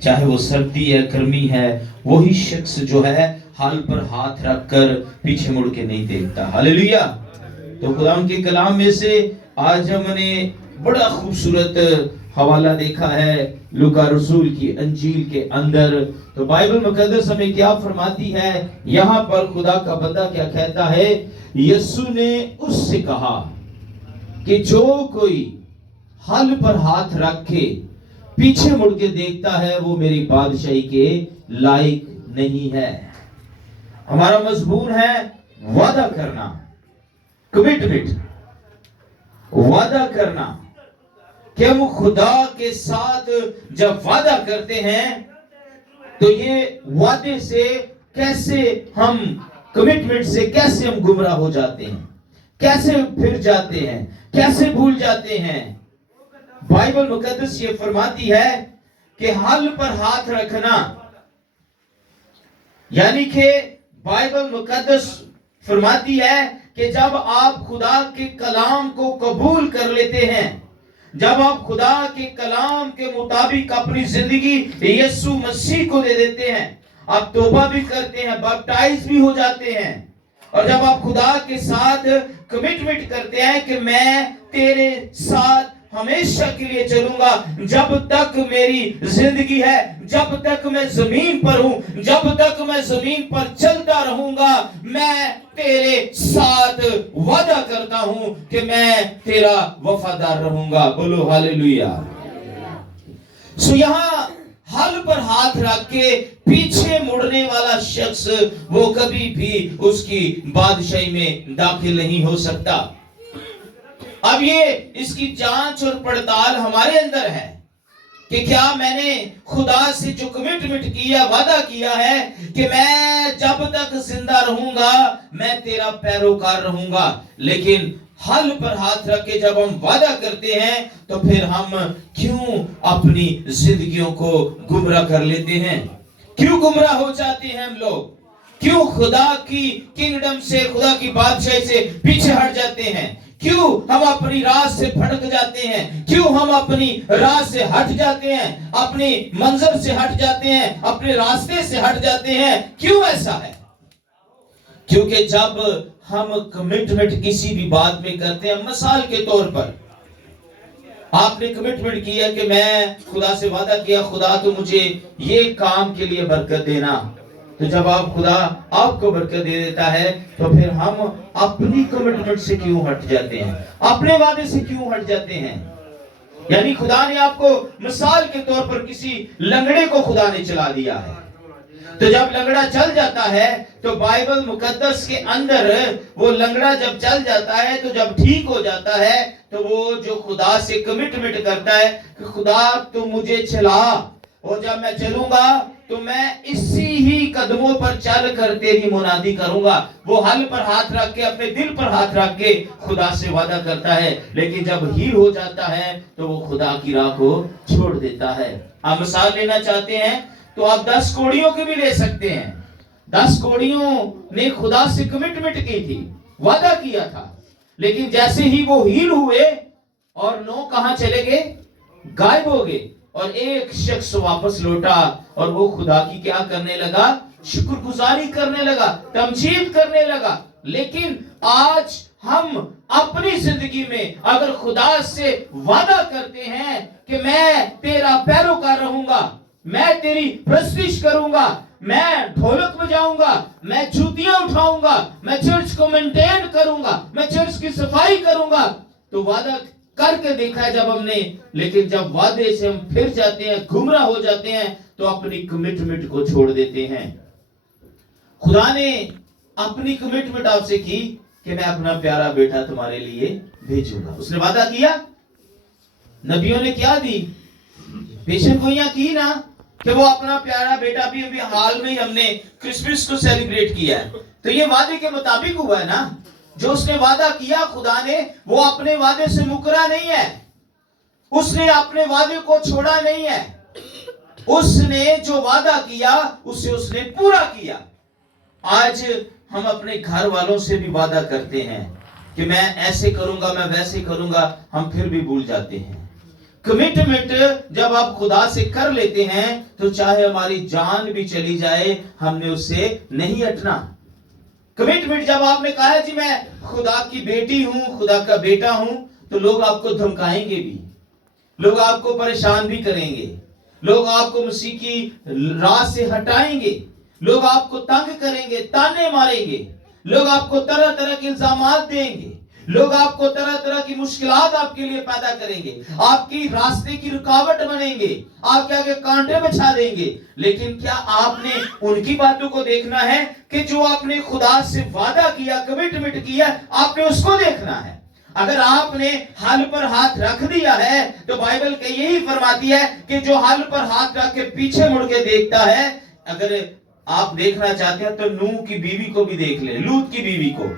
چاہے وہ سردی ہے گرمی ہے، وہی شخص جو ہے حال پر ہاتھ رکھ کر پیچھے مڑ کے نہیں دیکھتا۔ ہاللیلویا۔ تو خدا کے کلام میں سے آج ہم نے بڑا خوبصورت حوالہ دیکھا ہے لوکا رسول کی انجیل کے اندر۔ تو بائبل مقدس ہمیں کیا فرماتی ہے؟ یہاں پر خدا کا بندہ کیا کہتا ہے؟ یسوع نے اس سے کہا کہ جو کوئی حل پر ہاتھ رکھ کے پیچھے مڑ کے دیکھتا ہے وہ میری بادشاہی کے لائق نہیں ہے۔ ہمارا مضمون ہے وعدہ کرنا، کمٹمنٹ، وعدہ کرنا کہ ہم خدا کے ساتھ جب وعدہ کرتے ہیں تو یہ وعدے سے کیسے ہم کمٹمنٹ سے کیسے ہم گمراہ ہو جاتے ہیں، کیسے پھر جاتے ہیں، کیسے بھول جاتے ہیں۔ بائبل مقدس یہ فرماتی ہے کہ حل پر ہاتھ رکھنا، یعنی کہ بائبل مقدس فرماتی ہے کہ جب آپ خدا کے کلام کو قبول کر لیتے ہیں، جب آپ خدا کے کلام کے مطابق اپنی زندگی یسوع مسیح کو دے دیتے ہیں، آپ توبہ بھی کرتے ہیں، بیپٹائز بھی ہو جاتے ہیں، اور جب آپ خدا کے ساتھ کمٹمنٹ کرتے ہیں کہ میں تیرے ساتھ ہمیشہ کے لیے چلوں گا، جب تک میری زندگی ہے، جب تک میں زمین پر ہوں، جب تک میں زمین پر چلتا رہوں گا، میں تیرے ساتھ وعدہ کرتا ہوں کہ میں تیرا وفادار رہوں گا۔ بولو ہاللیلویا۔ سو یہاں حل پر ہاتھ رکھ کے پیچھے مڑنے والا شخص وہ کبھی بھی اس کی بادشاہی میں داخل نہیں ہو سکتا۔ اب یہ اس کی جانچ اور پڑتال ہمارے اندر ہے کہ کیا میں نے خدا سے جو کمٹمنٹ کیا، وعدہ کیا ہے کہ میں جب تک زندہ رہوں گا میں تیرا پیروکار رہوں گا۔ لیکن حل پر ہاتھ رکھ کے جب ہم وعدہ کرتے ہیں تو پھر ہم کیوں اپنی زندگیوں کو گمراہ کر لیتے ہیں؟ کیوں گمراہ ہو جاتے ہیں ہم لوگ؟ کیوں خدا کی کنگڈم سے، خدا کی بادشاہی سے پیچھے ہٹ جاتے ہیں؟ کیوں ہم اپنی راہ سے بھٹک جاتے ہیں؟ کیوں ہم اپنی راہ سے ہٹ جاتے ہیں، اپنی منظر سے ہٹ جاتے ہیں، اپنے راستے سے ہٹ جاتے ہیں؟ کیوں ایسا ہے؟ کیونکہ جب ہم کمٹمنٹ کسی بھی بات میں کرتے ہیں، مثال کے طور پر آپ نے کمٹمنٹ کیا کہ میں خدا سے وعدہ کیا، خدا تو مجھے یہ کام کے لیے برکت دینا، تو جب خدا آپ کو برکت دے دیتا ہے تو پھر ہم اپنی کمٹمنٹ سے کیوں ہٹ جاتے ہیں، اپنے وعدے سے کیوں ہٹ جاتے ہیں؟ یعنی خدا نے آپ کو مثال کے طور پر کسی لنگڑے کو خدا نے چلا دیا ہے، تو جب لنگڑا چل جاتا ہے تو بائبل مقدس کے اندر وہ لنگڑا جب چل جاتا ہے تو جب ٹھیک ہو جاتا ہے تو وہ جو خدا سے کمٹمنٹ کرتا ہے کہ خدا تو مجھے چلا، اور جب میں چلوں گا تو میں اسی ہی قدموں پر چل کر تیری منادی کروں گا، وہ حل پر ہاتھ رکھ کے، اپنے دل پر ہاتھ رکھ کے خدا سے وعدہ کرتا ہے، لیکن جب ہیل ہو جاتا ہے تو وہ خدا کی راہ کو چھوڑ دیتا ہے۔ آپ مثال لینا چاہتے ہیں تو آپ 10 کوڑیوں کے بھی لے سکتے ہیں۔ 10 کوڑیوں نے خدا سے کمٹمنٹ کی تھی، وعدہ کیا تھا، لیکن جیسے ہی وہ ہیل ہوئے اور 9 کہاں چلے گئے؟ غائب ہو گئے، اور ایک شخص واپس لوٹا اور وہ خدا کی کیا کرنے لگا؟ شکر گزاری کرنے لگا، تمجید کرنے لگا۔ لیکن آج ہم اپنی زندگی میں اگر خدا سے وعدہ کرتے ہیں کہ میں تیرا پیروکار رہوں گا، میں تیری پرستش کروں گا، میں ڈھولک بجاؤں گا، میں جوتیاں اٹھاؤں گا، میں چرچ کو مینٹین کروں گا، میں چرچ کی صفائی کروں گا، تو وعدہ کر کے دیکھا ہے جب ہم نے، لیکن جب وعدے سے ہم پھر جاتے ہیں، گمراہ ہو جاتے ہیں تو اپنی کمٹمنٹ کو چھوڑ دیتے ہیں۔ خدا نے اپنی کمٹمنٹ آپ سے کی کہ میں اپنا پیارا بیٹا تمہارے لیے بھیجوں گا، اس نے وعدہ کیا، نبیوں نے کیا دی، پیشن گوئیاں کی نا کہ وہ اپنا پیارا بیٹا بھی ابھی حال میں ہی ہم نے کرسمس کو سیلیبریٹ کیا ہے، تو یہ وعدے کے مطابق ہوا ہے نا، جو اس نے وعدہ کیا خدا نے، وہ اپنے وعدے سے مکرا نہیں ہے، اس نے اپنے وعدے کو چھوڑا نہیں ہے، اس نے جو وعدہ کیا اسے اس نے پورا کیا۔ آج ہم اپنے گھر والوں سے بھی وعدہ کرتے ہیں کہ میں ایسے کروں گا، میں ویسے کروں گا، ہم پھر بھی بھول جاتے ہیں۔ कमिटमेंट जब आप खुदा से कर लेते हैं तो चाहे हमारी जान भी चली जाए हमने उससे नहीं हटना। कमिटमेंट जब आपने कहा है जी मैं खुदा की बेटी हूं, खुदा का बेटा हूं, तो लोग आपको धमकाएंगे भी, लोग आपको परेशान भी करेंगे, लोग आपको मसीह की राह से हटाएंगे, लोग आपको तंग करेंगे, ताने मारेंगे, लोग आपको तरह तरह के इल्जामात देंगे, लोग आपको तरह तरह की मुश्किलात आपके लिए पैदा करेंगे, आपकी रास्ते की रुकावट बनेंगे, आपके आगे कांटे बिछा देंगे। लेकिन क्या आपने उनकी बातों को देखना है कि जो आपने खुदा से वादा किया, कमिटमेंट किया, आपने उसको देखना है। अगर आपने हल पर हाथ रख दिया है तो बाइबल के यही फरमाती है कि जो हल पर हाथ रख के पीछे मुड़ के देखता है, अगर आप देखना चाहते हैं तो नूह की बीवी को भी देख ले, लूत की बीवी को।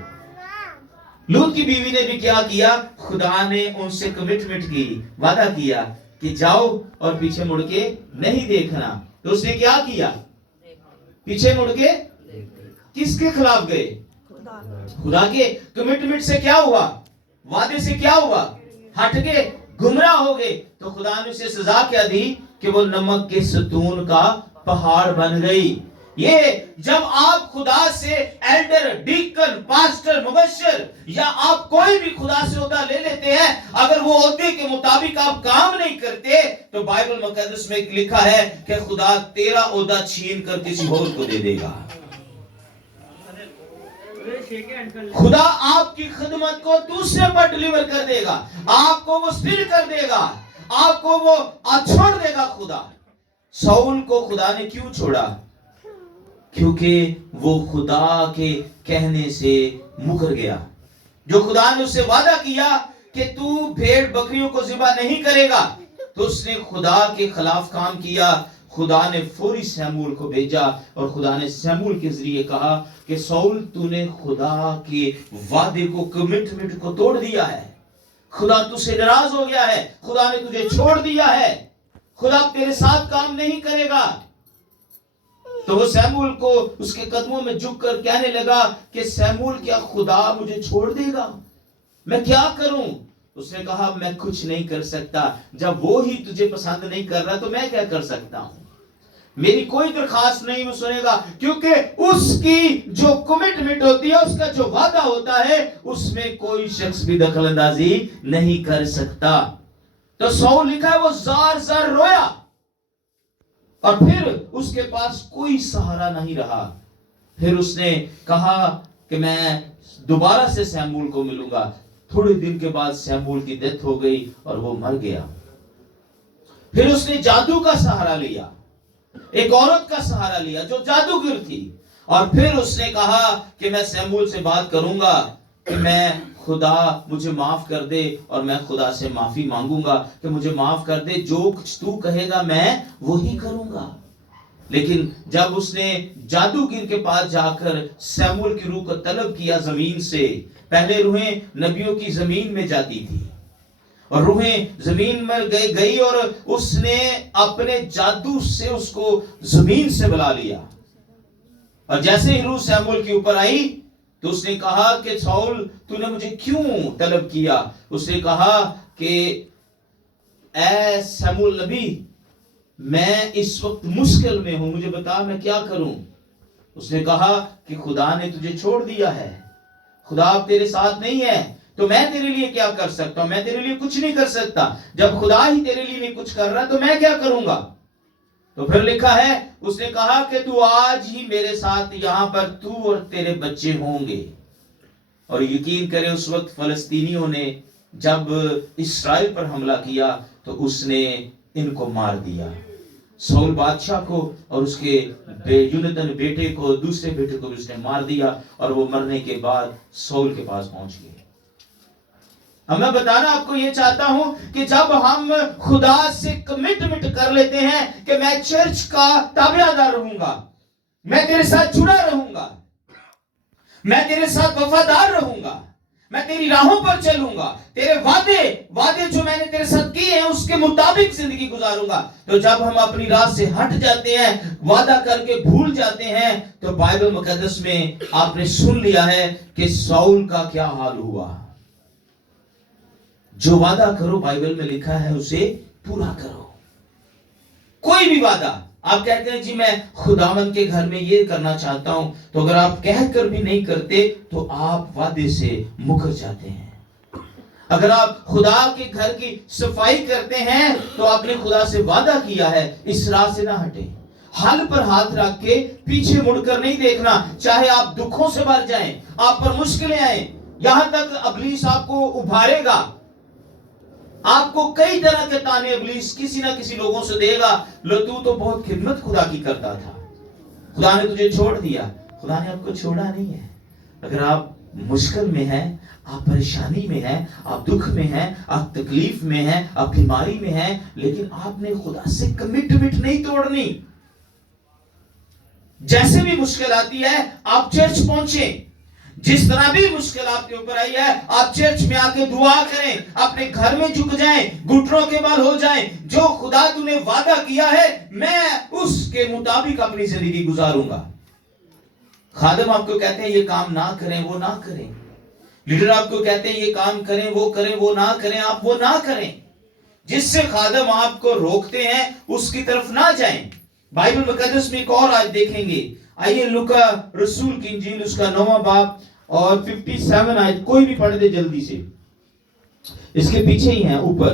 लूत की बीवी ने भी क्या किया, खुदा ने उनसे कमिटमेंट की, वादा किया कि जाओ और पीछे मुड़ के नहीं देखना। तो उसने क्या किया, पीछे मुड़ के किसके खिलाफ गए, खुदा के कमिटमेंट से क्या हुआ, वादे से क्या हुआ, हट गए, गुमराह हो गए। तो खुदा ने उसे सजा क्या दी कि वो नमक के सतून का पहाड़ बन गई। ये जब आप खुदा से एल्डर, डीकन, पास्टर, मुबश्शिर या आप कोई भी खुदा से ओहदा ले लेते हैं, अगर वो ओहदे के मुताबिक आप काम नहीं करते तो बाइबल मुकद्दस में लिखा है कि खुदा तेरा ओहदा छीन कर किसी और को दे देगा। खुदा आपकी खिदमत को दूसरे पर डिलीवर कर देगा, आपको वो स्थिर कर देगा, आपको वो छोड़ देगा। खुदा शाऊल को खुदा ने क्यों छोड़ा, क्योंकि वो खुदा के कहने से मुकर गया। जो खुदा ने उससे वादा किया कि तू भेड़ बकरियों को ज़िबा नहीं करेगा, तो उसने खुदा के खिलाफ काम किया। खुदा ने फौरी शमूएल को भेजा और खुदा ने शमूएल के जरिए कहा कि शाऊल तूने खुदा के वादे को, कमिटमेंट को तोड़ दिया है, खुदा तुझसे नाराज हो गया है, खुदा ने तुझे छोड़ दिया है, खुदा तेरे साथ काम नहीं करेगा। तो वो शमूएल को उसके कदमों में झुककर कहने लगा कि शमूएल क्या खुदा मुझे छोड़ देगा, मैं क्या करूं। उसने कहा मैं कुछ नहीं कर सकता, जब वो ही तुझे पसंद नहीं कर रहा तो मैं क्या कर सकता हूं, मेरी कोई दरखास्त नहीं वो सुनेगा, क्योंकि उसकी जो कमिटमेंट होती है, उसका जो वादा होता है, उसमें कोई शख्स भी दखल अंदाजी नहीं कर सकता। तो शाऊल लिखा है वो जार जार रोया और फिर उसके पास कोई सहारा नहीं रहा। फिर उसने कहा कि मैं दोबारा से शमूएल को मिलूंगा। थोड़े दिन के बाद शमूएल की डेथ हो गई और वो मर गया। फिर उसने जादू का सहारा लिया, एक औरत का सहारा लिया जो जादूगर थी, और फिर उसने कहा कि मैं शमूएल से बात करूंगा कि मैं खुदा मुझे माफ कर दे, और मैं खुदा से माफी मांगूंगा कि मुझे माफ कर दे, जो कुछ तू कहेगा मैं वही करूंगा। लेकिन जब उसने जादूगर के पास जाकर शमूएल की रूह को तलब किया जमीन से, पहले रूहें नबियों की जमीन में जाती थी और रूहें जमीन में गई और उसने अपने जादू से उसको जमीन से बुला लिया, और जैसे ही रूह शमूएल के ऊपर आई तो उसने कहा कि शाऊल तूने मुझे क्यों तलब किया। उसने कहा कि ऐ शमूएल नबी, मैं इस वक्त मुश्किल में हूं, मुझे बता मैं क्या करूं। उसने कहा कि खुदा ने तुझे छोड़ दिया है, खुदा अब तेरे साथ नहीं है, तो मैं तेरे लिए क्या कर सकता हूं, मैं तेरे लिए कुछ नहीं कर सकता। जब खुदा ही तेरे लिए नहीं कुछ कर रहा तो मैं क्या करूंगा। तो फिर लिखा है उसने कहा कि तू आज ही मेरे साथ यहां पर तू और तेरे बच्चे होंगे। और यकीन करें उस वक्त फलस्तीनियों ने जब इस्राएल पर हमला किया तो उसने इनको मार दिया, शाऊल बादशाह को और उसके यूनतन बेटे को, दूसरे बेटे को भी उसने मार दिया, और वो मरने के बाद शाऊल के पास पहुंच गए। अब मैं बताना आपको ये चाहता हूं कि जब हम खुदा से कमिटमेंट कर लेते हैं कि मैं चर्च का ताबेदार रहूंगा, मैं तेरे साथ जुड़ा रहूंगा, मैं तेरे साथ वफादार रहूंगा, मैं तेरी राहों पर चलूंगा, तेरे वादे जो मैंने तेरे साथ किए हैं उसके मुताबिक जिंदगी गुजारूंगा। तो जब हम अपनी राह से हट जाते हैं, वादा करके भूल जाते हैं, तो बाइबल मुकद्दस में आपने सुन लिया है कि शाऊल का क्या हाल हुआ। जो वादा करो बाइबल में लिखा है उसे पूरा करो। कोई भी वादा आप कहते हैं जी मैं खुदावंद के घर में ये करना चाहता हूं, तो अगर आप कहकर भी नहीं करते तो आप वादे से मुकर जाते हैं। अगर आप खुदा के घर की सफाई करते हैं तो आपने खुदा से वादा किया है, इस राह से ना हटे। हाल पर हाथ रख के पीछे मुड़कर नहीं देखना, चाहे आप दुखों से भर जाएं, आप पर मुश्किलें आए, यहां तक इब्लीस आपको उभारेगा, आपको कई तरह के ताने इब्लीस किसी ना किसी लोगों से देगा। लो तू तो बहुत खिदमत खुदा की करता था, खुदा ने तुझे छोड़ दिया। खुदा ने आपको छोड़ा नहीं है। अगर आप मुश्किल में हैं, आप परेशानी में हैं, आप दुख में हैं, आप तकलीफ में हैं, आप बीमारी में हैं, लेकिन आपने खुदा से कमिटमेंट नहीं तोड़नी। जैसे भी मुश्किल आती है आप चर्च पहुंचे, जिस तरह भी मुश्किल आपके ऊपर आई है आप चर्च में आके दुआ करें, अपने घर में झुक जाएं, घुटनों के बल हो जाएं। जो खुदा तूने वादा किया है मैं उसके मुताबिक अपनी जिंदगी गुजारूंगा। खादिम आपको कहते हैं ये काम ना करें, वो ना करें, लीडर आपको कहते हैं ये काम करें, वो ना करें, आप वो ना करें। जिससे खादिम आपको रोकते हैं उसकी तरफ ना जाएं। बाइबल मुकद्दस में एक और आयत देखेंगे, आइए लूका रसूल की इंजील उसका 9वां बाब और 57 आयत, कोई भी पढ़ दे जल्दी से, इसके पीछे ही है ऊपर।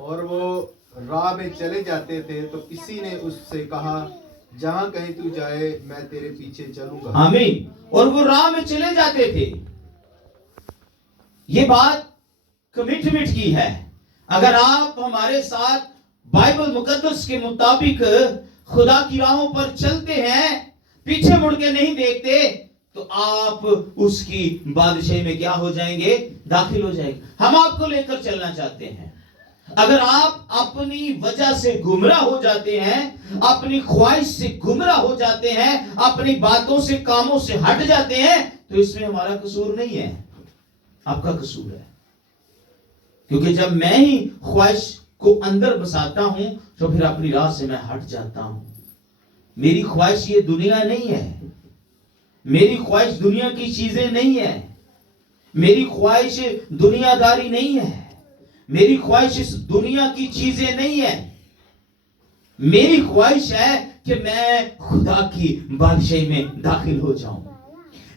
और वो राह में चले जाते थे तो किसी ने उससे कहा जहां कहीं तू जाए मैं तेरे पीछे चलूंगा। आमीन। और वो राह में चले जाते थे। ये बात कमिटमेंट की है। अगर आप हमारे साथ बाइबल मुकद्दस के मुताबिक खुदा की राहों पर चलते हैं, पीछे मुड़ के नहीं देखते, तो आप उसकी बादशाही में क्या हो जाएंगे? दाखिल हो जाएंगे। हम आपको लेकर चलना चाहते हैं। अगर आप अपनी वजह से गुमराह हो जाते हैं, अपनी ख्वाहिश से गुमराह हो जाते हैं, अपनी बातों से कामों से हट जाते हैं, तो इसमें हमारा कसूर नहीं है, आपका कसूर है। क्योंकि जब मैं ही ख्वाहिश को अंदर बसाता हूं तो फिर अपनी राह से मैं हट जाता हूं। मेरी ख्वाहिश ये दुनिया नहीं है, मेरी ख्वाहिश दुनिया की चीजें नहीं है, मेरी ख्वाहिश दुनियादारी नहीं है, मेरी ख्वाहिश इस दुनिया की चीजें नहीं है। मेरी ख्वाहिश है कि मैं खुदा की बादशाही में दाखिल हो जाऊं।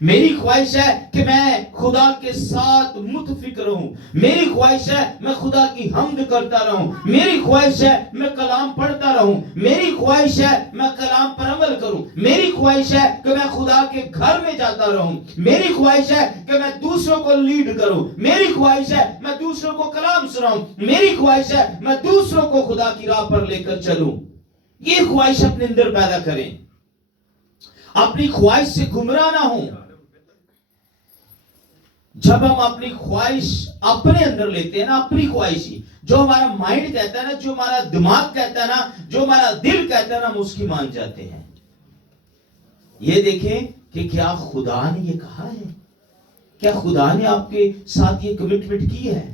मेरी ख्वाहिश है कि मैं खुदा के साथ मुतफिक रहूं। मेरी ख्वाहिश है मैं खुदा की हम्द करता रहूं। मेरी ख्वाहिश है मैं कलाम पढ़ता रहूं। मेरी ख्वाहिश है मैं कलाम पर अमल करूं। मेरी ख्वाहिश है कि मैं खुदा के घर में जाता रहूं। मेरी ख्वाहिश है कि मैं दूसरों को लीड करूं। मेरी ख्वाहिश है मैं दूसरों को कलाम सुनाऊं। मेरी ख्वाहिश है मैं दूसरों को खुदा की राह पर लेकर चलूं। ये ख्वाहिश अपने अंदर पैदा करें, अपनी ख्वाहिश से गुमराह ना हो। जब हम अपनी ख्वाहिश अपने अंदर लेते हैं ना, अपनी ख्वाहिश ही, जो हमारा माइंड कहता है ना, जो हमारा दिमाग कहता है ना, जो हमारा दिल कहता है ना, हम उसकी मान जाते हैं। ये देखें कि क्या खुदा ने ये कहा है, क्या खुदा ने आपके साथ ये कमिटमेंट की है।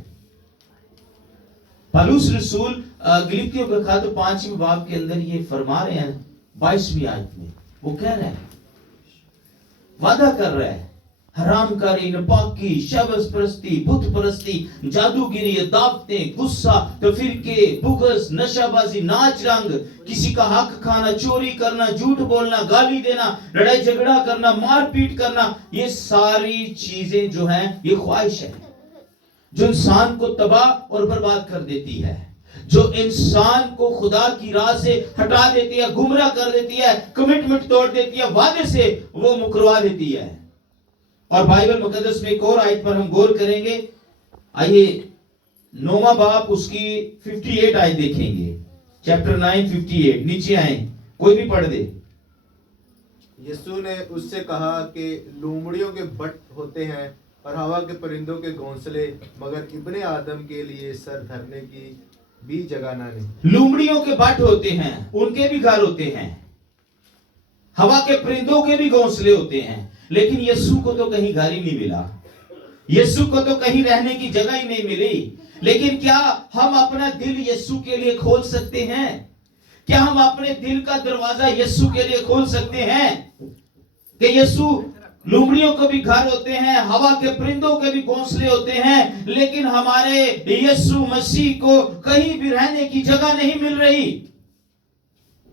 पौलुस रसूल गलातियों के खत 5वें बाब के अंदर ये फरमा रहे हैं 22वीं आयत में, वो कह रहे हैं, वादा कर रहा है, हरामकारी, नापाकी, शबस परस्ती, बुत परस्ती, जादूगिरी, दावतें, गुस्सा, तफरीके, बुग़्ज़, नशाबाजी, नाच रंग, किसी का हक खाना, चोरी करना, झूठ बोलना, गाली देना, लड़ाई झगड़ा करना, मारपीट करना, ये सारी चीजें जो हैं ये ख्वाहिश है जो इंसान को तबाह और बर्बाद कर देती है, जो इंसान को खुदा की राह से हटा देती है, गुमराह कर देती है, कमिटमेंट तोड़ देती है, वादे से वो मुकरवा देती है। और बाइबल मुकद्दस में एक और आयत पर हम गौर करेंगे। आइए 9वां बाब उसकी 58 आयत देखेंगे, चैप्टर 9 58, नीचे आए, कोई भी पढ़ दे। यीशु ने उससे कहा कि लोमड़ियों के बट होते हैं और हवा के परिंदों के घोंसले, मगर इब्ने आदम के लिए सर धरने की भी जगह ना नहीं। लोमड़ियों के बट होते हैं, उनके भी घर होते हैं, हवा के परिंदों के भी घोंसले होते हैं, लेकिन यीशु को तो कहीं घर ही नहीं मिला, यीशु को तो कहीं रहने की जगह ही नहीं मिली। लेकिन क्या हम अपना दिल यीशु के लिए खोल सकते हैं? क्या हम अपने दिल का दरवाजा यीशु के लिए खोल सकते हैं कि यीशु लोमड़ियों के भी घर होते हैं, हवा के परिंदों के भी घोंसले होते हैं, लेकिन हमारे यीशु मसीह को कहीं भी रहने की जगह नहीं मिल रही।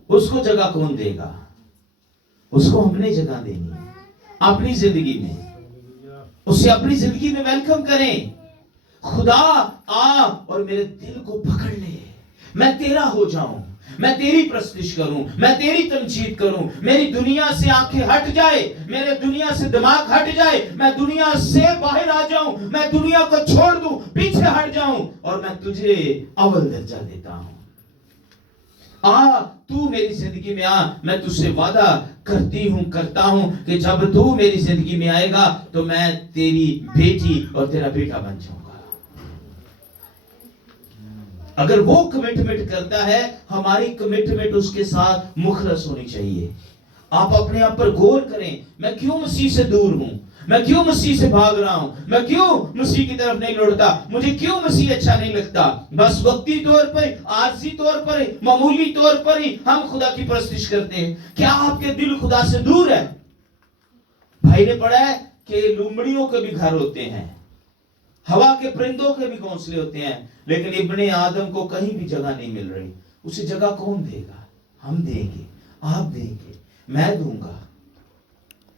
उसको जगह कौन देगा? उसको हमने जगह देनी है अपनी जिंदगी में। उसे अपनी जिंदगी में वेलकम करें। खुदा आ और मेरे दिल को पकड़ ले, मैं तेरा हो जाऊं, मैं तेरी प्रस्तुति करूं, मैं तेरी तमजीद करूं। मेरी दुनिया से आंखें हट जाए, मेरे दुनिया से दिमाग हट जाए, मैं दुनिया से बाहर आ जाऊं, मैं दुनिया को छोड़ दूं, पीछे हट जाऊं और मैं तुझे अव्वल दर्जा देता हूं। आ तू मेरी जिंदगी में आ। मैं तुझसे वादा करता हूं कि जब तू मेरी जिंदगी में आएगा तो मैं तेरी बेटी और तेरा बेटा बन जाऊंगा। अगर वो कमिटमेंट करता है, हमारी कमिटमेंट उसके साथ मुखलस होनी चाहिए। आप अपने आप पर गौर करें, मैं क्यों मसीह से दूर हूं, मैं क्यों मसीह से भाग रहा हूं, मैं क्यों मसीह की तरफ नहीं लौटता, मुझे क्यों मसीह अच्छा नहीं लगता। बस वक्ती तौर पर, आरजी तौर पर, मामूली तौर पर ही हम खुदा की प्रस्तुति करते हैं। क्या आपके दिल खुदा से दूर है? भाई ने पढ़ा है कि लोमड़ियों के भी घर होते हैं, हवा के परिंदों के भी घोंसले होते हैं, लेकिन इब्ने आदम को कहीं भी जगह नहीं मिल रही। उसे जगह कौन देगा? हम देंगे, आप देंगे, मैं दूंगा।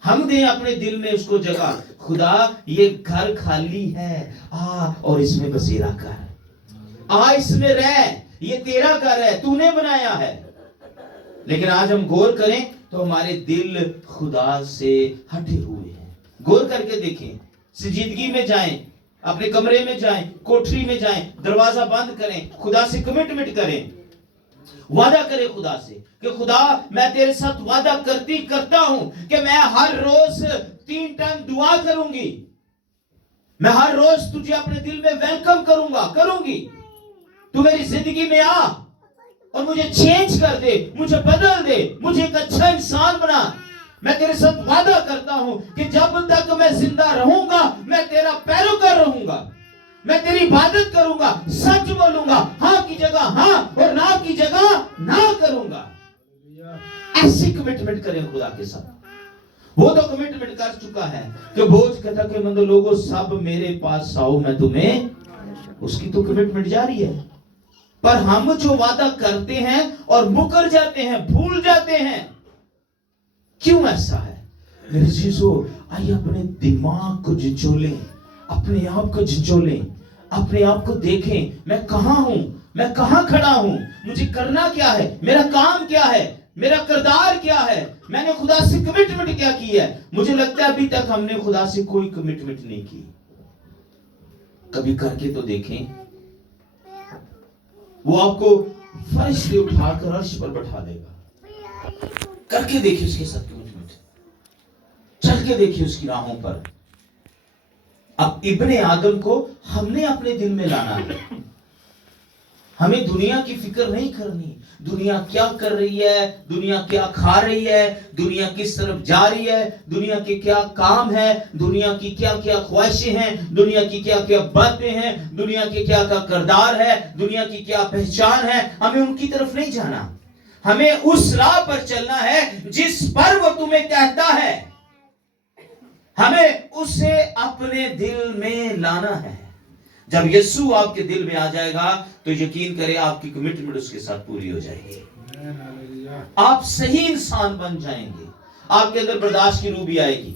हम दें अपने दिल में उसको जगह। खुदा ये घर खाली है, आ और इसमें बसेरा कर, आ इसमें रह, ये तेरा घर है, तूने बनाया है। लेकिन आज हम गौर करें तो हमारे दिल खुदा से हटे हुए हैं। गौर करके देखें, संजीदगी में जाएं, अपने कमरे में जाएं, कोठरी में जाएं, दरवाजा बंद करें, खुदा से कमिटमेंट करें, वादा करें खुदा से कि खुदा मैं तेरे साथ वादा करता हूं कि मैं हर रोज 3 टाइम दुआ करूंगी, मैं हर रोज तुझे अपने दिल में वेलकम करूंगी। तू मेरी जिंदगी में आ और मुझे चेंज कर दे, मुझे बदल दे, मुझे एक अच्छा इंसान बना। मैं तेरे साथ वादा करता हूं कि जब तक मैं जिंदा रहूंगा मैं तेरा पैरोकार रहूंगा, मैं तेरी इबादत करूंगा, सच बोलूंगा, हाँ की जगह हाँ और ना की जगह ना करूंगा। ऐसी कमिटमेंट करें खुदा के साथ। वो तो कमिटमेंट कर चुका है कि बोझ के मंद लोगों सब मेरे पास आओ, मैं तुम्हें, उसकी तो कमिटमेंट जारी है। पर हम जो वादा करते हैं और मुकर जाते हैं, भूल जाते हैं, क्यों ऐसा है? मेरे चीजों, आइए अपने दिमाग को झिझोलें, अपने आप को झिझोलें, अपने आप को देखें, मैं कहां हूं, मैं कहां खड़ा हूं, मुझे करना क्या है, मेरा काम क्या है, मेरा किरदार क्या है, मैंने खुदा से कमिटमेंट क्या की है। मुझे लगता है अभी तक हमने खुदा से कोई कमिटमेंट नहीं की। कभी करके तो देखें, वो आपको फर्श से उठाकर अर्श पर बैठा देगा। करके देखिए उसके साथ कमिटमेंट, चल के देखिए उसकी राहों पर। अब इब्ने आदम को हमने अपने दिल में लाना है। हमें दुनिया की फिक्र नहीं करनी, दुनिया क्या कर रही है, दुनिया क्या खा रही है, दुनिया किस तरफ जा रही है, दुनिया के क्या काम है, दुनिया की क्या क्या ख्वाहिशें हैं, दुनिया की क्या क्या बातें हैं, दुनिया के क्या क्या किरदार है, दुनिया की क्या पहचान है। हमें उनकी तरफ नहीं जाना, हमें उस राह पर चलना है जिस पर वो तुम्हें कहता है। हमें उसे अपने दिल में लाना है। जब यीशु आपके दिल में आ जाएगा तो यकीन करें आपकी कमिटमेंट उसके साथ पूरी हो जाएगी। आप सही इंसान बन जाएंगे। आपके अंदर बर्दाश्त की रूह भी आएगी,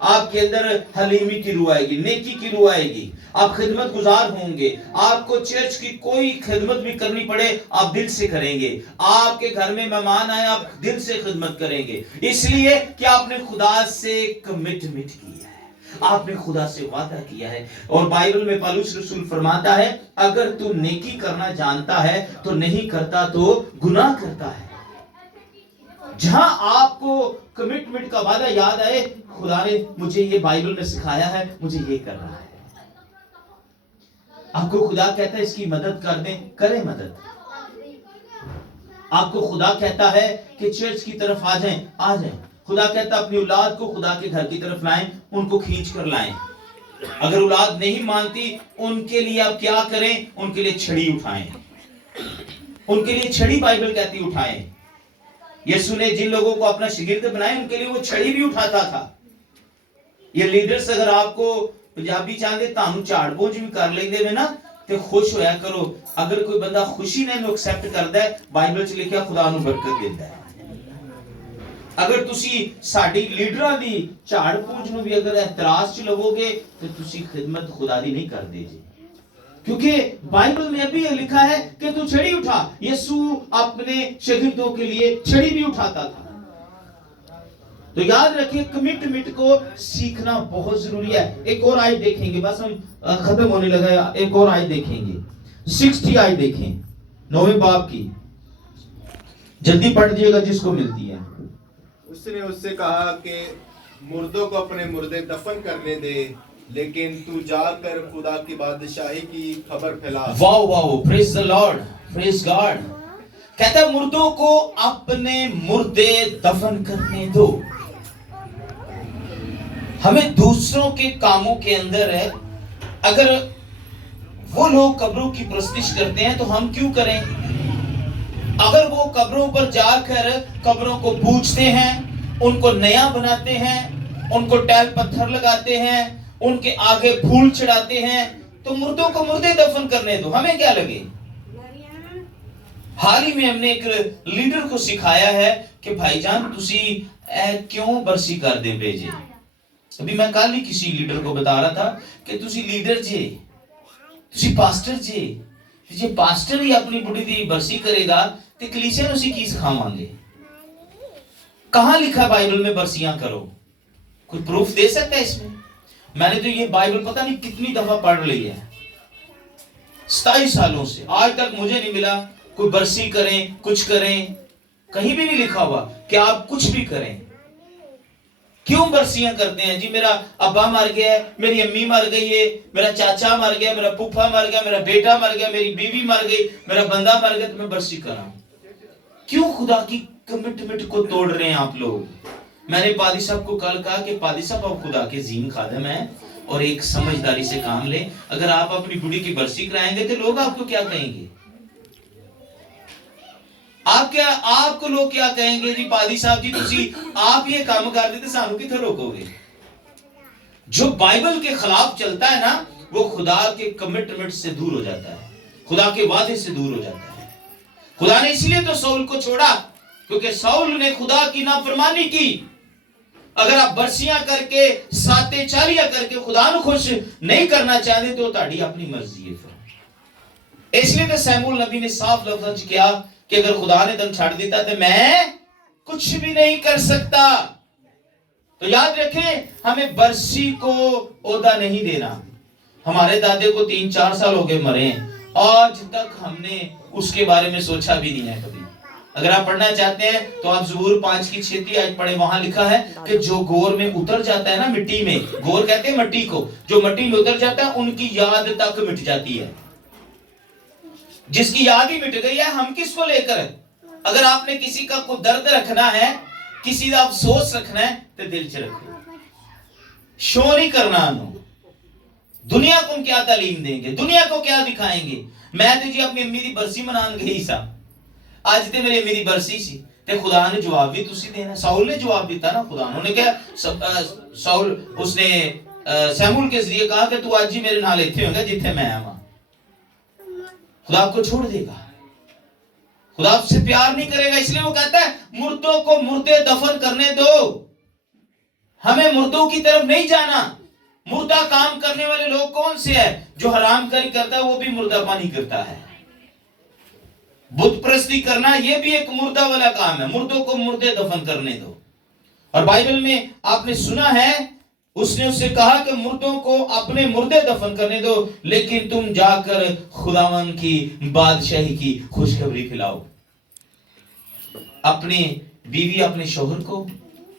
आपके अंदर हलीमी की रूह आएगी, नेकी की रूह आएगी, आप खिदमत गुजार होंगे। आपको चर्च की कोई खिदमत भी करनी पड़े आप दिल से करेंगे। आपके घर में मेहमान आए आप दिल से खिदमत करेंगे, इसलिए कि आपने खुदा से कमिटमेंट किया है, आपने खुदा से वादा किया है। और बाइबल में पौलुस रसूल फरमाता है, अगर तू नेकी करना जानता है तो नहीं करता तो गुनाह करता है। जहां आपको कमिटमेंट का वादा याद आए, खुदा ने मुझे ये बाइबल में सिखाया है, मुझे ये करना है। आपको खुदा कहता है इसकी मदद कर दें, करें मदद। आपको खुदा कहता है कि चर्च की तरफ आ जाएं, आ जाएं। खुदा कहता है अपनी औलाद को खुदा के घर की तरफ लाएं, उनको खींच कर लाएं। अगर औलाद नहीं मानती उनके लिए आप क्या करें? उनके लिए छड़ी उठाएं, उनके लिए छड़ी बाइबल कहती उठाएं। यीशु ने जिन लोगों को अपना शागिर्द बनाया उनके लिए वो छड़ी भी उठाता था। یہ لیڈرز اگر آپ کو پنجابی چاہتے تانوں جھاڑ پونجھ بھی کر لیندے میں نا تے خوش ہویا کرو. اگر کوئی بندہ خوشی نے نو ایکسپٹ کردا ہے بائبل چ لکھیا خدا نو برکت دیندا ہے. اگر تسی ساڈی لیڈراں دی جھاڑ پونجھ نو بھی اگر اعتراض چ لو گے تو تسی خدمت خدا دی نہیں کردے جی. کیونکہ بائبل میں ابھی یہ لکھا ہے کہ تو چھڑی اٹھا. یسوع اپنے شاگردوں کے لیے چھڑی بھی اٹھاتا تھا. تو یاد رکھیں کمٹمنٹ کو سیکھنا بہت ضروری ہے. ایک اور آیت دیکھیں گے, بس ہم ختم ہونے لگا. ایک اور آیت دیکھیں گے, 60 آیت دیکھیں 9ویں باب کی, جلدی پڑھ دیئے گا جس کو ملتی ہے. اس نے اس سے کہا کہ مردوں کو اپنے مردے دفن کرنے دے, لیکن تو جا کر خدا کی بادشاہی کی خبر پھیلا. واو واو, پریز دی لارڈ, پریز گاڈ. کہتا ہے مردوں کو اپنے مردے دفن کرنے دو. ہمیں دوسروں کے کاموں کے اندر ہے, اگر وہ لوگ قبروں کی پرستش کرتے ہیں تو ہم کیوں کریں؟ اگر وہ قبروں پر جا کر قبروں کو پوجتے ہیں, ان کو نیا بناتے ہیں, ان کو ٹیل پتھر لگاتے ہیں, ان کے آگے پھول چڑھاتے ہیں, تو مردوں کو مردے دفن کرنے دو, ہمیں کیا لگے؟ حال ہی میں ہم نے ایک لیڈر کو سکھایا ہے کہ بھائی جان تسی کیوں برسی کر دے بھیجے. ابھی میں کل ہی کسی لیڈر کو بتا رہا تھا کہ تسی لیڈر جے, تسی پاسٹر جے, جے پاسٹر ہی اپنی بڑی دی برسی کرے گا تو کلیسیا نے اسی کی سکھاواں گے. کہاں لکھا بائبل میں برسیاں کرو؟ کوئی پروف دے سکتا ہے اس میں؟ میں نے تو یہ بائبل پتہ نہیں کتنی دفعہ پڑھ لی ہے, 27 سالوں سے آج تک مجھے نہیں ملا کوئی برسی کریں, کچھ کریں. کہیں بھی نہیں لکھا ہوا کہ آپ کچھ بھی کریں. کیوں برسیاں کرتے ہیں؟ جی میرا ابا مر گیا ہے, میری امی مر گئی ہے, میرا چاچا مر گیا, میرا پھپھا مر گیا, میرا بیٹا مر گیا, میری بیوی مر گئی, میرا بندہ مر گیا, تو میں برسی کراں. کیوں خدا کی کمٹمنٹ کو توڑ رہے ہیں آپ لوگ؟ میں نے پادری صاحب کو کل کہا کہ پادری صاحب آپ خدا کے عظیم خادم ہیں اور ایک سمجھداری سے کام لیں. اگر آپ اپنی بڑی کی برسی کرائیں گے تو لوگ آپ کو کیا کہیں گے؟ آپ کو لوگ کیا کہیں گے؟ جی پادری صاحب جی تسی آپ یہ کام کر دیتے سانو کتھے روکو گے؟ جو بائبل کے خلاف چلتا ہے نا وہ خدا کے کمٹمنٹ سے دور ہو جاتا ہے, خدا کے وعدے سے دور ہو جاتا ہے. خدا نے اس لیے تو سول کو چھوڑا کیونکہ سول نے خدا کی نافرمانی کی. اگر آپ برسیاں کر کے ساتے چالیاں کر کے خدا نو خوش نہیں کرنا چاہتے تو تہاڈی اپنی مرضی ہے. اس لیے تو سیمول نبی نے صاف لفظ کیا کہ اگر خدا نے دم چھاڑ دیتا تو میں کچھ بھی نہیں کر سکتا. تو یاد رکھیں ہمیں برسی کو عہدہ نہیں دینا. ہمارے دادے کو 3-4 سال ہو گئے مرے ہیں, آج تک ہم نے اس کے بارے میں سوچا بھی نہیں ہے کبھی. اگر آپ پڑھنا چاہتے ہیں تو آپ زبور 5:36 آج پڑھیں, وہاں لکھا ہے کہ جو گور میں اتر جاتا ہے نا مٹی میں, گور کہتے ہیں مٹی کو, جو مٹی میں اتر جاتا ہے ان کی یاد تک مٹ جاتی ہے. جس کی یاد ہی مٹ گئی ہے ہم کس کو لے کر؟ اگر آپ نے کسی کا کوئی درد رکھنا ہے, کسی کا افسوس رکھنا ہے تو دل سے رکھو, شو نہیں کرنا. دنیا کو ہم کیا تعلیم دیں گے, دنیا کو کیا دکھائیں گے؟ میں تو جی اپنی امی دی برسی منان گئی سا, آج تے میری امی دی برسی سی تے خدا نے جواب بھی تسی دینا. ساؤل نے جواب دیتا نا, خدا نے کہا ساؤل اس نے سیمول کے ذریعے کہا کہ تو آج ہی میرے نال ایتھے ہوگا جتھے میں آواں. خدا آپ کو چھوڑ دے گا, خدا آپ سے پیار نہیں کرے گا. اس لیے وہ کہتا ہے مردوں کو مردے دفن کرنے دو. ہمیں مردوں کی طرف نہیں جانا. مردہ کام کرنے والے لوگ کون سے ہیں؟ جو حرام کاری کرتا ہے وہ بھی مردہ پانی کرتا ہے. بت پرستی کرنا یہ بھی ایک مردہ والا کام ہے. مردوں کو مردے دفن کرنے دو. اور بائبل میں آپ نے سنا ہے اس نے اسے کہا کہ مردوں کو اپنے مردے دفن کرنے دو, لیکن تم جا کر خداوند کی بادشاہی کی خوشخبری پھیلاؤ. اپنے بیوی اپنے شوہر کو,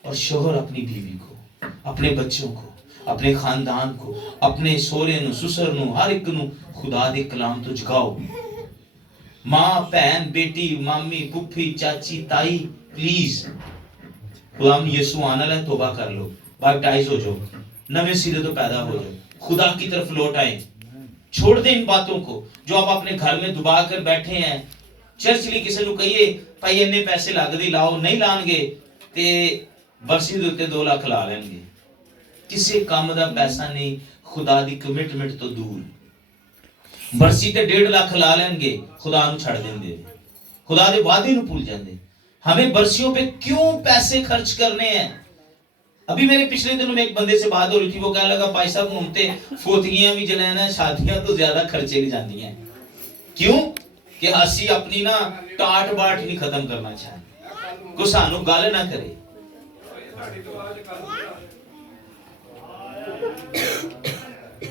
اور شوہر اپنی بیوی کو, اپنے بچوں کو, اپنے خاندان کو, اپنے سورے نو, سسر نو, ہر ایک نو خدا دے کلام تو جگاؤ. ماں, بہن, بیٹی, مامی, پھپھی, چاچی, تائی, پلیز خدا نے یسوع آنا ہے, توبہ کر لو, بیپٹائز ہو جاؤ, نئے سرے تو پیدا ہو جاؤ, خدا کی طرف لوٹ آئیں. چھوڑ دیں ان باتوں کو جو آپ اپنے گھر میں دبا کر بیٹھے ہیں. چرچ لی کسی نو کہیے بھائی اننے پیسے لگ دی لاؤ, نہیں لان گے تے برسی دے 2 لاکھ لا لیں گے. ਕਿਸੇ ਕੰਮ ਦਾ ਪੈਸਾ ਨਹੀਂ, ਖੁਦਾ ਦੀ ਕਮਿਟਮੈਂਟ ਤੋਂ ਦੂਰ। ਬਰਸੀ ਤੇ 1.5 ਲੱਖ ਲਾ ਲੈਣਗੇ, ਖੁਦਾ ਨੂੰ ਛੱਡ ਦਿੰਦੇ, खुदा दे वादे ਨੂੰ भूल जाते। हमें बरसियों पे क्यों पैसे खर्च करने हैं? अभी मेरे पिछले दिनों में एक बंदे से बात हो रही थी, वो कहने लगा भाई साहब घूमते फोतियां भी जलाना, शादियां तो ज्यादा खर्चे की जाती हैं। क्यों कि असी अपनी ना टाट बाट नहीं खत्म करना चाहते, को सानू गल ना करे।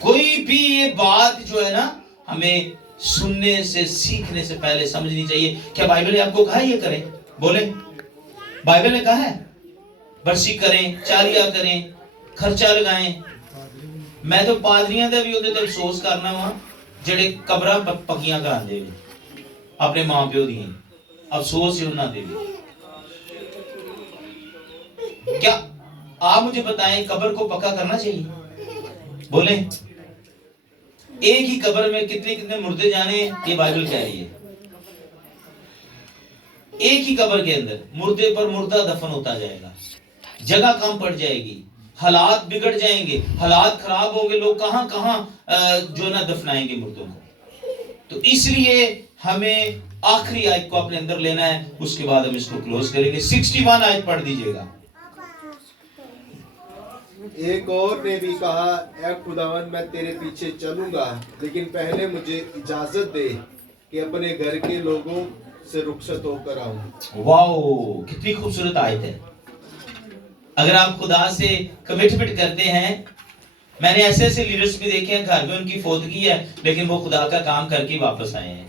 कोई भी ये बात जो है ना हमें सुनने से सीखने से पहले समझनी चाहिए। क्या बाइबल ने आपको कहा ये करें? बोले, बाइबल ने कहा है बरसी करें, चालिया करें, खर्चा लगाएं। मैं तो पादरियां दा भी ओदे ते अफसोस करना वा जेड़े कब्रां पक्कियां करांदे ने अपने मां प्यो दी, अफसोस है उन्हां दे भी। क्या आप मुझे बताएं कब्र को पक्का करना चाहिए? बोले, एक ही कब्र में कितने कितने मुर्दे जाने, ये बाइबल कह रही है। एक ही कब्र के अंदर मुर्दे पर मुर्दा दफन होता जाएगा, जगह कम पड़ जाएगी, हालात बिगड़ जाएंगे, हालात खराब होंगे, लोग कहां कहां जो ना दफनाएंगे मुर्दों को। तो इसलिए हमें आखिरी आयत को अपने अंदर लेना है, उसके बाद हम इसको क्लोज करेंगे। 61 आयत पढ़ दीजिएगा। एक और ने भी कहा, ऐ खुदावंद मैं तेरे पीछे चलूंगा, लेकिन पहले मुझे इजाजत दे कि अपने घर के लोगों से रुखसत होकर आऊं। वाओ, कितनी खूबसूरत आयत है। अगर आप खुदा से कमिटमेंट करते हैं, मैंने ऐसे ऐसे लीडर्स भी देखे हैं घर में उनकी फौतगी है लेकिन वो खुदा का काम करके वापस आए हैं।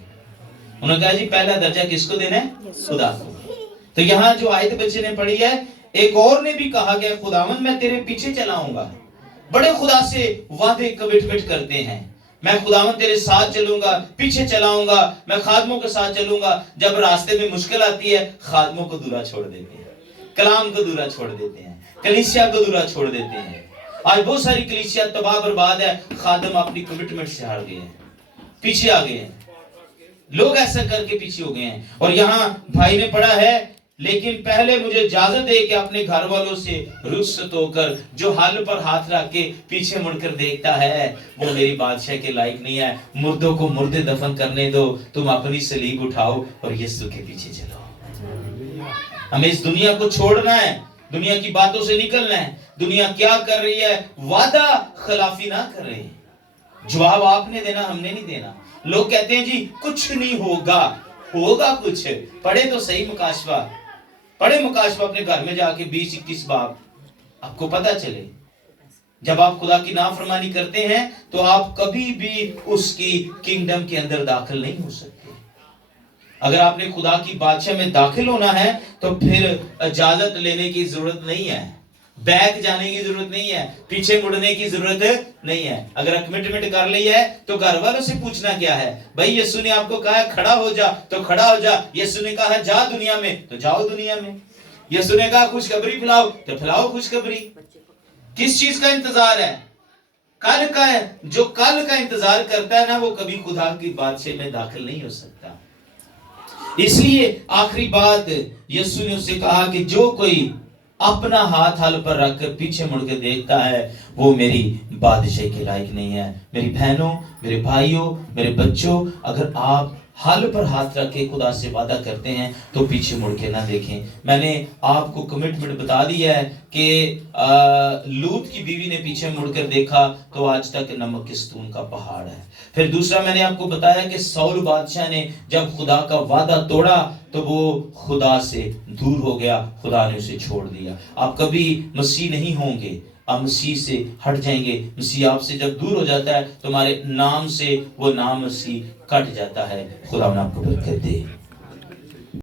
उन्होंने कहा जी पहला दर्जा किसको देना है? खुदा को। तो यहाँ जो आयत बच्चे ने पढ़ी है, एक और ने भी कहा गया खुदावंद मैं तेरे पीछे चलाऊंगा। बड़े खुदा से वादे कमिटमेंट करते हैं, मैं खुदावंद तेरे साथ चलूंगा, पीछे चलाऊंगा, मैं खादमों के साथ चलूंगा। जब रास्ते में मुश्किल आती है, खादमों को दूरा छोड़ देते हैं, कलाम को दूरा छोड़ देते हैं, कलीसिया को दूरा छोड़ देते हैं। आज बहुत सारी कलीसिया तबाह बर्बाद है, खादम अपनी कमिटमेंट से हार गए हैं, पीछे आ गए हैं, लोग ऐसा करके पीछे हो गए हैं। और यहाँ भाई ने पढ़ा है, लेकिन पहले मुझे इजाजत दे कि अपने घर वालों से रुखसत होकर, जो हाल पर हाथ रख के पीछे मुड़कर देखता है वो मेरी बादशाह के लायक नहीं है। मुर्दों को मुर्दे दफन करने दो, तुम अपनी सलीब उठाओ और यीशु के पीछे चलो। हमें इस दुनिया को छोड़ना है, दुनिया की बातों से निकलना है। दुनिया क्या कर रही है, वादा खिलाफी ना कर रही है। जवाब आपने देना, हमने नहीं देना। लोग कहते हैं जी कुछ नहीं होगा, होगा कुछ। पढ़े तो सही मुकाशवा, पढ़े मुकाशवा अपने घर में जाके 20-21 बाब, आपको पता चले। जब आप खुदा की नाफरमानी करते हैं तो आप कभी भी उसकी किंगडम के अंदर दाखिल नहीं हो सकते। अगर आपने खुदा की बादशाह में दाखिल होना है तो फिर इजाजत लेने की जरूरत नहीं है, बैक जाने की जरूरत नहीं है, पीछे मुड़ने की जरूरत नहीं है। अगर कमिटमेंट कर ली है तो घर वालों से पूछना क्या है? भाई यीशु ने आपको कहा है खड़ा हो जा तो खड़ा हो जा। यीशु ने कहा जा दुनिया में तो जाओ दुनिया में। यीशु ने कहा खुशखबरी फैलाओ तो फैलाओ खुशखबरी। किस चीज का इंतजार है? कल का है। जो कल का इंतजार करता है ना, वो कभी खुदा की बादशाह में दाखिल नहीं हो सकता। इसलिए आखिरी बात यीशु ने उससे कहा कि जो कोई अपना हाथ हल पर रखकर पीछे मुड़कर देखता है वो मेरी बादशाही के लायक नहीं है। मेरी बहनों, मेरे भाइयों, मेरे बच्चों, अगर आप हल पर हाथ रख के खुदा से वादा करते हैं तो पीछे मुड़ के ना देखें। मैंने आपको कमिटमेंट बता दी है कि लूत की बीवी ने पीछे मुड़कर देखा तो आज तक नमकिस्तून का पहाड़ है। फिर दूसरा मैंने आपको बताया कि सौल बादशाह ने जब खुदा का वादा तोड़ा तो वो खुदा से दूर हो गया, खुदा ने उसे छोड़ दिया। आप कभी मसीह नहीं होंगे, आप मसीह से हट जाएंगे। मसीह आपसे जब दूर हो जाता है तुम्हारे नाम से वो नाम मसीह कट जाता है। खुदा आपको बरकत दे।